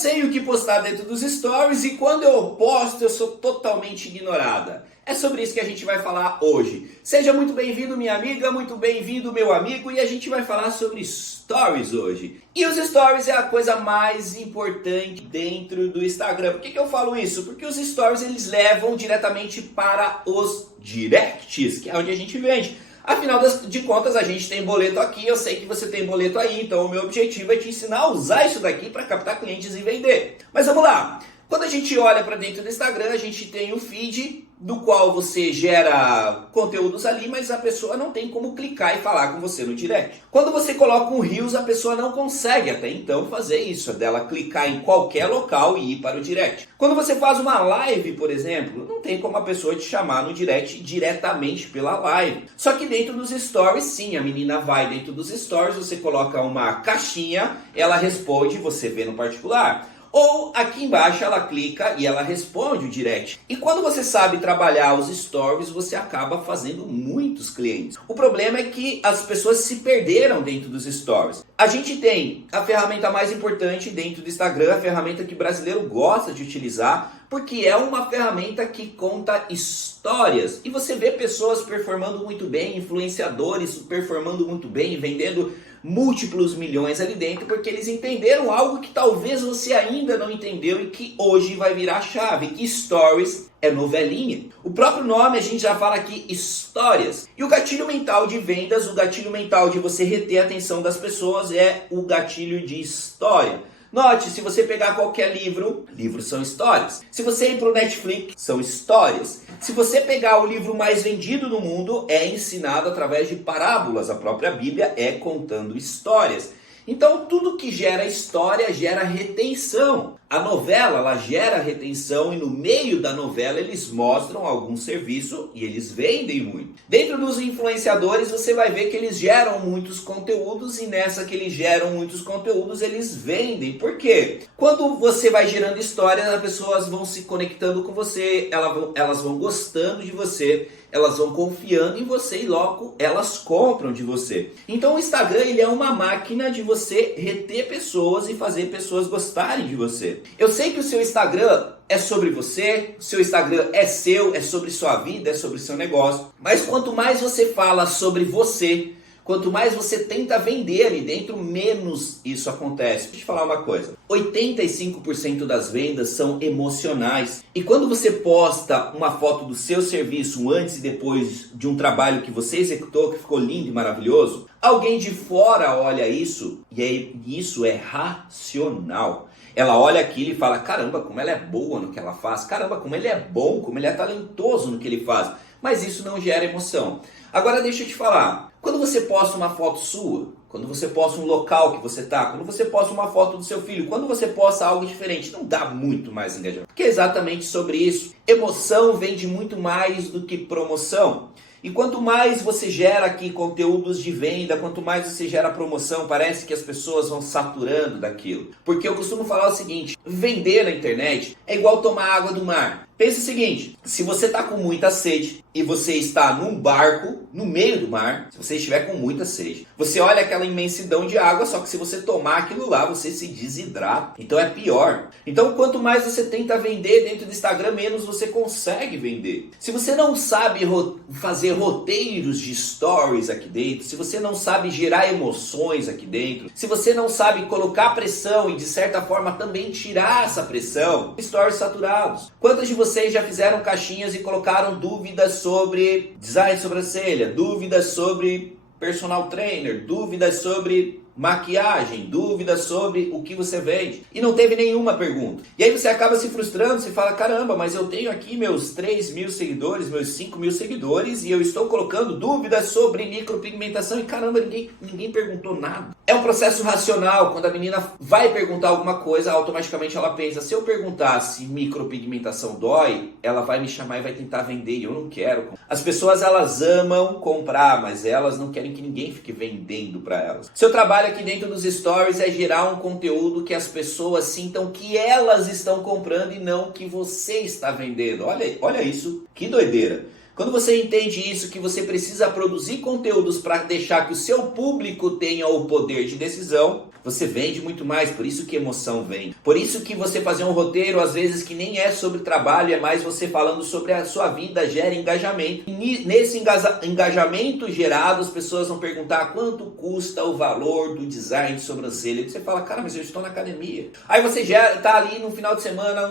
sei o que postar dentro dos stories e quando eu posto eu sou totalmente ignorada. É sobre isso que a gente vai falar hoje. Seja muito bem-vindo, minha amiga, muito bem-vindo, meu amigo, e a gente vai falar sobre stories hoje. E os stories é a coisa mais importante dentro do Instagram. Por que eu falo isso? Porque os stories eles levam diretamente para os directs, que é onde a gente vende. Afinal de contas, a gente tem boleto aqui, eu sei que você tem boleto aí, então o meu objetivo é te ensinar a usar isso daqui para captar clientes e vender. Mas vamos lá! Quando a gente olha para dentro do Instagram, a gente tem o feed, do qual você gera conteúdos ali, mas a pessoa não tem como clicar e falar com você no direct. Quando você coloca um Reels, a pessoa não consegue até então fazer isso, dela clicar em qualquer local e ir para o direct. Quando você faz uma live, por exemplo, não tem como a pessoa te chamar no direct diretamente pela live. Só que dentro dos stories, sim, a menina vai dentro dos stories, você coloca uma caixinha, ela responde, você vê no particular. Ou aqui embaixo ela clica e ela responde o direct. E quando você sabe trabalhar os stories, você acaba fazendo muitos clientes. O problema é que as pessoas se perderam dentro dos stories. A gente tem a ferramenta mais importante dentro do Instagram, a ferramenta que o brasileiro gosta de utilizar, porque é uma ferramenta que conta histórias. E você vê pessoas performando muito bem, influenciadores performando muito bem, vendendo múltiplos milhões ali dentro, porque eles entenderam algo que talvez você ainda não entendeu e que hoje vai virar a chave, que stories é novelinha. O próprio nome a gente já fala aqui, histórias. E o gatilho mental de vendas, o gatilho mental de você reter a atenção das pessoas é o gatilho de história. Note, se você pegar qualquer livro, livros são histórias. Se você ir para o Netflix, são histórias. Se você pegar o livro mais vendido no mundo, é ensinado através de parábolas. A própria Bíblia é contando histórias. Então, tudo que gera história gera retenção. A novela, ela gera retenção e no meio da novela eles mostram algum serviço e eles vendem muito. Dentro dos influenciadores, você vai ver que eles geram muitos conteúdos e nessa que eles geram muitos conteúdos, eles vendem. Por quê? Quando você vai gerando histórias, as pessoas vão se conectando com você, elas vão gostando de você, elas vão confiando em você e logo elas compram de você. Então o Instagram ele é uma máquina de você reter pessoas e fazer pessoas gostarem de você. Eu sei que o seu Instagram é sobre você, o seu Instagram é seu, é sobre sua vida, é sobre seu negócio. Mas quanto mais você fala sobre você, quanto mais você tenta vender ali dentro, menos isso acontece. Deixa eu te falar uma coisa. 85% das vendas são emocionais. E quando você posta uma foto do seu serviço, um antes e depois de um trabalho que você executou, que ficou lindo e maravilhoso, alguém de fora olha isso e isso é racional. Ela olha aquilo e fala, caramba, como ela é boa no que ela faz, caramba, como ele é bom, como ele é talentoso no que ele faz. Mas isso não gera emoção. Agora deixa eu te falar, quando você posta uma foto sua, quando você posta um local que você está, quando você posta uma foto do seu filho, quando você posta algo diferente, não dá muito mais engajamento. Porque é exatamente sobre isso. Emoção vende muito mais do que promoção. E quanto mais você gera aqui conteúdos de venda, quanto mais você gera promoção, parece que as pessoas vão saturando daquilo. Porque eu costumo falar o seguinte, vender na internet é igual tomar água do mar. Pensa o seguinte, se você está com muita sede e você está num barco no meio do mar, se você estiver com muita sede, você olha aquela imensidão de água, só que se você tomar aquilo lá, você se desidrata. Então é pior. Então quanto mais você tenta vender dentro do Instagram, menos você consegue vender. Se você não sabe fazer roteiros de stories aqui dentro, se você não sabe gerar emoções aqui dentro, se você não sabe colocar pressão e de certa forma também tirar essa pressão, stories saturados. Quantas de vocês já fizeram caixinhas e colocaram dúvidas sobre design de sobrancelha, dúvidas sobre personal trainer, dúvidas sobre maquiagem, dúvidas sobre o que você vende e não teve nenhuma pergunta. E aí você acaba se frustrando, você fala, caramba, mas eu tenho aqui meus 3.000 seguidores, meus 5.000 seguidores e eu estou colocando dúvidas sobre micropigmentação e caramba, ninguém perguntou nada. É um processo racional, quando a menina vai perguntar alguma coisa, automaticamente ela pensa, se eu perguntar se micropigmentação dói, ela vai me chamar e vai tentar vender e eu não quero. As pessoas elas amam comprar, mas elas não querem que ninguém fique vendendo para elas. Seu trabalho aqui dentro dos stories é gerar um conteúdo que as pessoas sintam que elas estão comprando e não que você está vendendo. Olha isso, que doideira. Quando você entende isso, que você precisa produzir conteúdos para deixar que o seu público tenha o poder de decisão, você vende muito mais, por isso que emoção vem. Por isso que você fazer um roteiro, às vezes, que nem é sobre trabalho, é mais você falando sobre a sua vida, gera engajamento. E nesse engajamento gerado, as pessoas vão perguntar quanto custa o valor do design de sobrancelha. E você fala, cara, mas eu estou na academia. Aí você já tá ali no final de semana,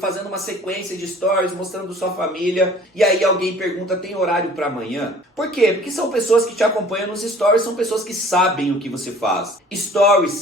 fazendo uma sequência de stories, mostrando sua família, e aí alguém pergunta, tem horário para amanhã? Por quê? Porque são pessoas que te acompanham nos stories, são pessoas que sabem o que você faz. Stories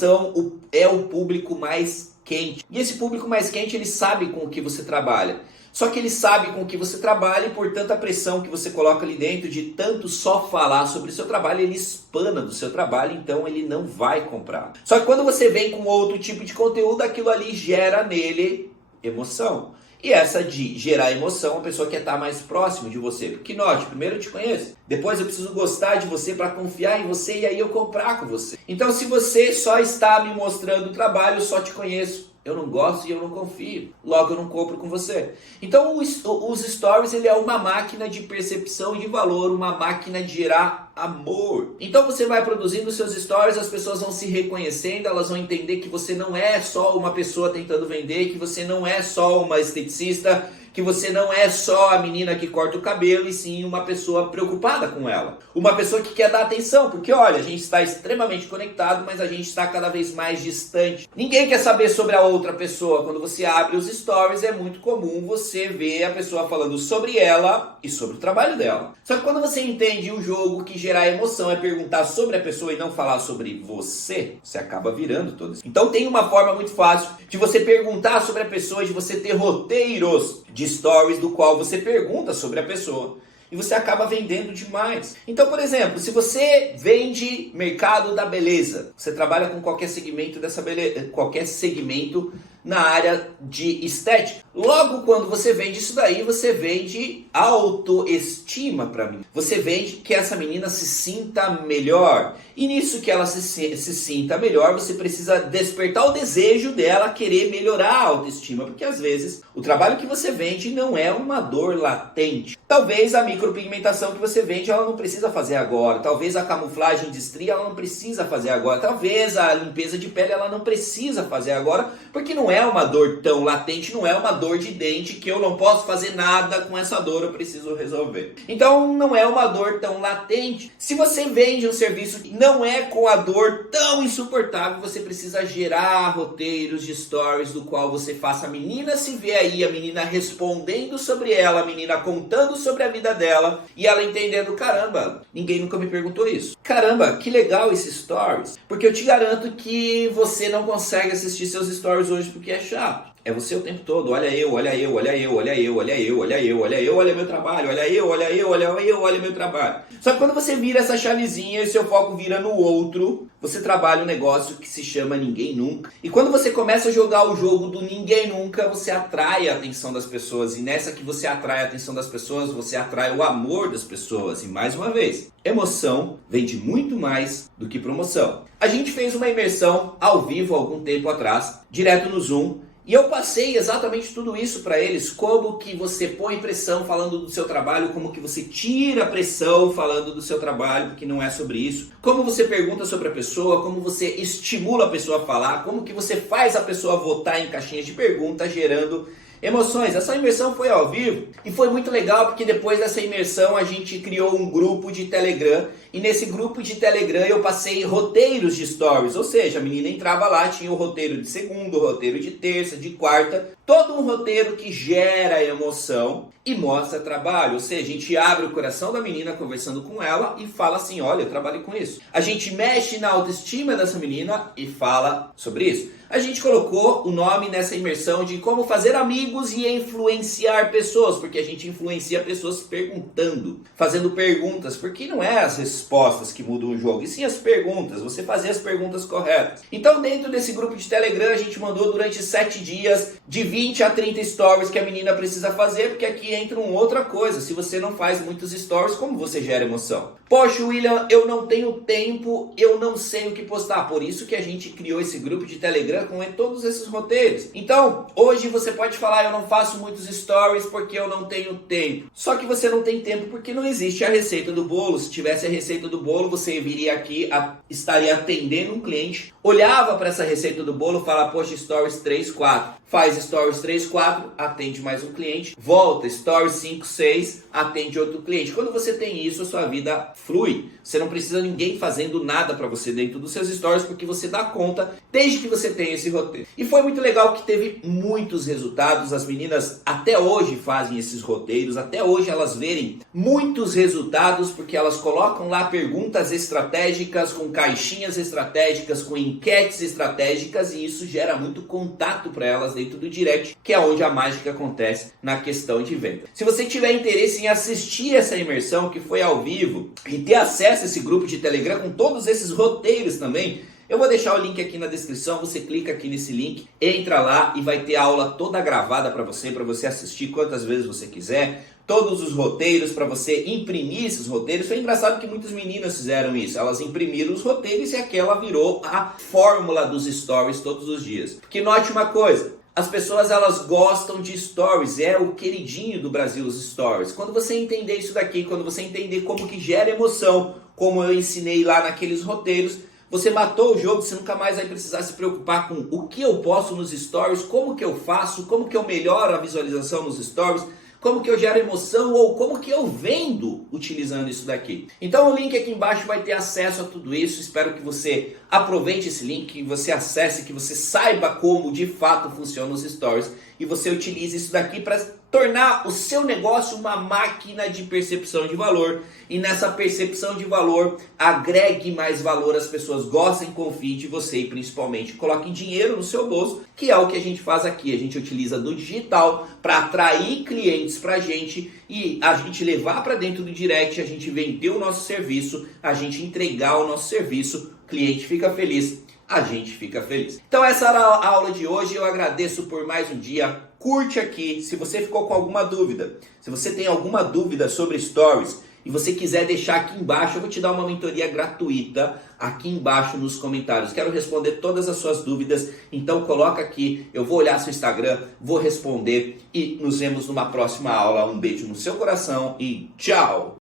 é o público mais quente. E esse público mais quente, ele sabe com o que você trabalha. Só que ele sabe com o que você trabalha e por tanta pressão que você coloca ali dentro, de tanto só falar sobre o seu trabalho, ele espana do seu trabalho, então ele não vai comprar. Só que quando você vem com outro tipo de conteúdo, aquilo ali gera nele emoção. E essa de gerar emoção, a pessoa quer estar mais próximo de você. Porque note, primeiro eu te conheço, depois eu preciso gostar de você para confiar em você e aí eu comprar com você. Então se você só está me mostrando o trabalho, eu só te conheço. Eu não gosto e eu não confio. Logo eu não compro com você. Então os stories, ele é uma máquina de percepção de valor, uma máquina de gerar amor. Então você vai produzindo seus stories, as pessoas vão se reconhecendo, elas vão entender que você não é só uma pessoa tentando vender, que você não é só uma esteticista, que você não é só a menina que corta o cabelo, e sim uma pessoa preocupada com ela. Uma pessoa que quer dar atenção, porque olha, a gente está extremamente conectado, mas a gente está cada vez mais distante. Ninguém quer saber sobre a outra pessoa. Quando você abre os stories, é muito comum você ver a pessoa falando sobre ela e sobre o trabalho dela. Só que quando você entende o jogo, que gerar emoção é perguntar sobre a pessoa e não falar sobre você, você acaba virando todo isso. Então tem uma forma muito fácil de você perguntar sobre a pessoa, de você ter roteiros de stories do qual você pergunta sobre a pessoa. E você acaba vendendo demais. Então, por exemplo, se você vende mercado da beleza, você trabalha com qualquer segmento dessa beleza, qualquer segmento na área de estética. Logo, quando você vende isso daí, você vende autoestima para mim. Você vende que essa menina se sinta melhor. E nisso que ela se sinta melhor, você precisa despertar o desejo dela querer melhorar a autoestima. Porque às vezes o trabalho que você vende não é uma dor latente. Talvez a micropigmentação que você vende, ela não precisa fazer agora. Talvez a camuflagem de estria, ela não precisa fazer agora. Talvez a limpeza de pele, ela não precisa fazer agora. Porque não é uma dor tão latente, não é uma dor de dente que eu não posso fazer nada com essa dor, eu preciso resolver. Então não é uma dor tão latente. Se você vende um serviço que não é com a dor tão insuportável, você precisa gerar roteiros de stories do qual você faça a menina se ver aí, a menina respondendo sobre ela, a menina contando sobre a vida dela e ela entendendo, caramba, ninguém nunca me perguntou isso. Caramba, que legal esses stories, porque eu te garanto que você não consegue assistir seus stories hoje porque é chato. É você o tempo todo, olha eu, olha eu, olha eu, olha eu, olha eu, olha eu, olha eu, olha meu trabalho, olha eu, olha eu, olha eu, olha meu trabalho. Só que quando você vira essa chavezinha e seu foco vira no outro, você trabalha um negócio que se chama Ninguém Nunca. E quando você começa a jogar o jogo do Ninguém Nunca, você atrai a atenção das pessoas. E nessa que você atrai a atenção das pessoas, você atrai o amor das pessoas. E mais uma vez, emoção vende muito mais do que promoção. A gente fez uma imersão ao vivo há algum tempo atrás, direto no Zoom. E eu passei exatamente tudo isso para eles, como que você põe pressão falando do seu trabalho, como que você tira a pressão falando do seu trabalho, porque não é sobre isso. Como você pergunta sobre a pessoa, como você estimula a pessoa a falar, como que você faz a pessoa votar em caixinhas de perguntas, gerando emoções. Essa imersão foi ao vivo e foi muito legal porque depois dessa imersão a gente criou um grupo de Telegram e nesse grupo de Telegram eu passei roteiros de stories, ou seja, a menina entrava lá, tinha o roteiro de segunda, o roteiro de terça, de quarta, todo um roteiro que gera emoção e mostra trabalho, ou seja, a gente abre o coração da menina conversando com ela e fala assim, olha, eu trabalho com isso. A gente mexe na autoestima dessa menina e fala sobre isso. A gente colocou o nome nessa imersão de como fazer amigos e influenciar pessoas, porque a gente influencia pessoas perguntando, fazendo perguntas, porque não é as respostas que mudam o jogo, e sim as perguntas, você fazer as perguntas corretas. Então dentro desse grupo de Telegram a gente mandou durante 7 dias de 20 a 30 stories que a menina precisa fazer, porque aqui entra uma outra coisa, se você não faz muitos stories, como você gera emoção? Poxa, William, eu não tenho tempo, eu não sei o que postar, por isso que a gente criou esse grupo de Telegram com todos esses roteiros. Então, hoje você pode falar, eu não faço muitos stories porque eu não tenho tempo. Só que você não tem tempo porque não existe a receita do bolo. Se tivesse a receita do bolo, você viria aqui, estaria atendendo um cliente, olhava para essa receita do bolo e fala, poxa, stories 3, 4. Faz stories 3, 4, atende mais um cliente, volta, stories 5, 6, atende outro cliente. Quando você tem isso, a sua vida flui. Você não precisa de ninguém fazendo nada para você dentro dos seus stories, porque você dá conta desde que você tem esse roteiro. E foi muito legal que teve muitos resultados. As meninas até hoje fazem esses roteiros, até hoje elas verem muitos resultados, porque elas colocam lá perguntas estratégicas, com caixinhas estratégicas, com enquetes estratégicas, e isso gera muito contato para elas dentro do direct, que é onde a mágica acontece na questão de venda. Se você tiver interesse em assistir essa imersão que foi ao vivo e ter acesso a esse grupo de Telegram com todos esses roteiros também, eu vou deixar o link aqui na descrição, você clica aqui nesse link, entra lá e vai ter a aula toda gravada para você assistir quantas vezes você quiser, todos os roteiros para você imprimir esses roteiros. Foi engraçado que muitas meninas fizeram isso, elas imprimiram os roteiros e aquela virou a fórmula dos stories todos os dias. Porque note uma coisa, as pessoas elas gostam de stories, é o queridinho do Brasil os stories. Quando você entender isso daqui, quando você entender como que gera emoção, como eu ensinei lá naqueles roteiros, você matou o jogo, você nunca mais vai precisar se preocupar com o que eu posto nos stories, como que eu faço, como que eu melhoro a visualização nos stories, como que eu gero emoção ou como que eu vendo utilizando isso daqui. Então o link aqui embaixo vai ter acesso a tudo isso. Espero que você aproveite esse link, que você acesse, que você saiba como de fato funcionam os stories e você utilize isso daqui para tornar o seu negócio uma máquina de percepção de valor, e nessa percepção de valor agregue mais valor, as pessoas gostem, confiem de você e principalmente coloquem dinheiro no seu bolso, que é o que a gente faz aqui. A gente utiliza do digital para atrair clientes para a gente e a gente levar para dentro do direct, a gente vender o nosso serviço, a gente entregar o nosso serviço, o cliente fica feliz, a gente fica feliz. Então essa era a aula de hoje, eu agradeço por mais um dia. Curte aqui, se você ficou com alguma dúvida, se você tem alguma dúvida sobre stories e você quiser deixar aqui embaixo, eu vou te dar uma mentoria gratuita aqui embaixo nos comentários. Quero responder todas as suas dúvidas, então coloca aqui, eu vou olhar seu Instagram, vou responder e nos vemos numa próxima aula. Um beijo no seu coração e tchau!